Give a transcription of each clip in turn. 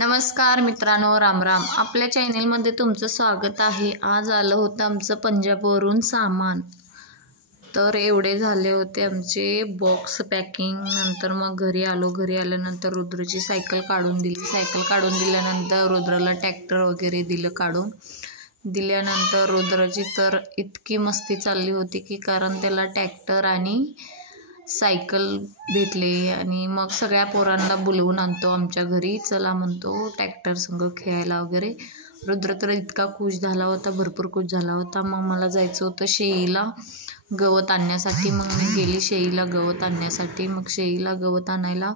नमस्कार मित्रांनो, राम राम. आपल्या चॅनेलमध्ये तुमचं स्वागत आहे. आज आलं होतं आमचं पंजाबवरून सामान. तर एवढे झाले होते आमचे बॉक्स पॅकिंग. नंतर मग घरी आलो. घरी आल्यानंतर रुद्रची सायकल काढून दिली. सायकल काढून दिल्यानंतर रुद्रला ट्रॅक्टर वगैरे दिलं काढून. दिल्यानंतर रुद्राची तर इतकी मस्ती चालली होती की कारण त्याला ट्रॅक्टर आणि सायकल भेटले. आणि मग सगळ्या पोरांना बोलवून आणतो आमच्या घरी. चला म्हणतो ट्रॅक्टर संग खेळायला वगैरे. रुद्र तर इतका खुश झाला होता, भरपूर खुश झाला होता. मग मला जायचं होतं शेळीला गवत आणण्यासाठी. मग मी गेली शेळीला गवत आणण्यासाठी. मग शेळीला गवत आणायला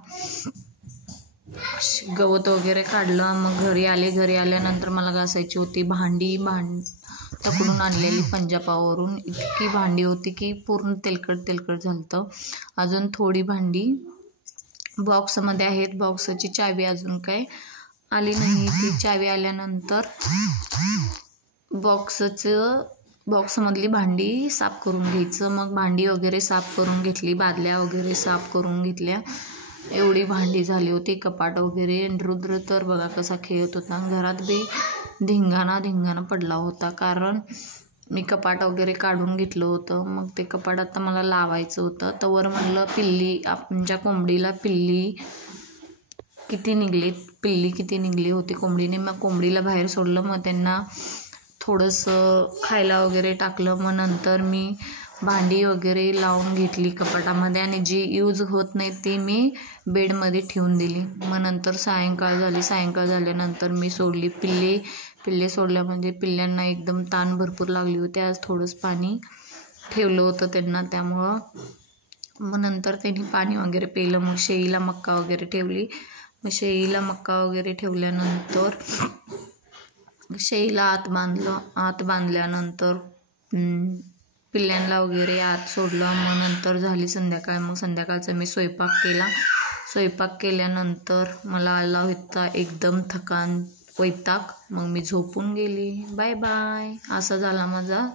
गवत वगैरे काढलं. मग घरी आले. घरी आल्यानंतर मला घासायची होती भांडी. तकडून आणलेली पंजाबावरून इतकी भांडी होती की पूर्ण तेलकट झालं. अजून थोडी भांडी बॉक्समध्ये आहेत. बॉक्सची चावी अजून काय आली नाही. ती चावी आल्यानंतर बॉक्समधली भांडी साफ करून घ्यायचं. मग भांडी वगैरे साफ करून घेतली. बादल्या वगैरे साफ करून घेतल्या. एवढी भांडी झाली होती. कपाट वगैरे. रुद्र तर बघा कसा खेळत होता. घरात बी धिंगाणा पडला होता कारण मी कपाट वगैरे काढून घेतलं होतं. मग ते कपाट आता मला लावायचं होतं. तवर म्हणलं आमच्या कोंबडीला पिल्ली किती निघली होती कोंबडीने. मग कोंबडीला बाहेर सोडलं. मग त्यांना थोडंसं खायला वगैरे टाकलं. मग नंतर मी भांडी वगैरे लावून घेतली कपाटामध्ये आणि जी यूज होत नाही ती मी बेडमध्ये ठेवून दिली. मग नंतर सायंकाळ झाल्यानंतर मी सोडली पिल्ले सोडल्या. म्हणजे पिल्ल्यांना एकदम ताण भरपूर लागली होती. आज थोडंसं पाणी ठेवलं होतं त्यांना, त्यामुळं मग नंतर त्यांनी पाणी वगैरे प्यायलं. मग शेळीला मक्का वगैरे ठेवली. मग शेळीला मक्का वगैरे ठेवल्यानंतर शेळीला आत बांधल्यानंतर पिल्ल्यांना वगैरे आत सोडलं. मग नंतर झाली संध्याकाळ. मग संध्याकाळचा मी स्वयंपाक केल्यानंतर मला आला होता एकदम वैताग. मग मी झोपून गेली. Bye bye. असा झाला माझा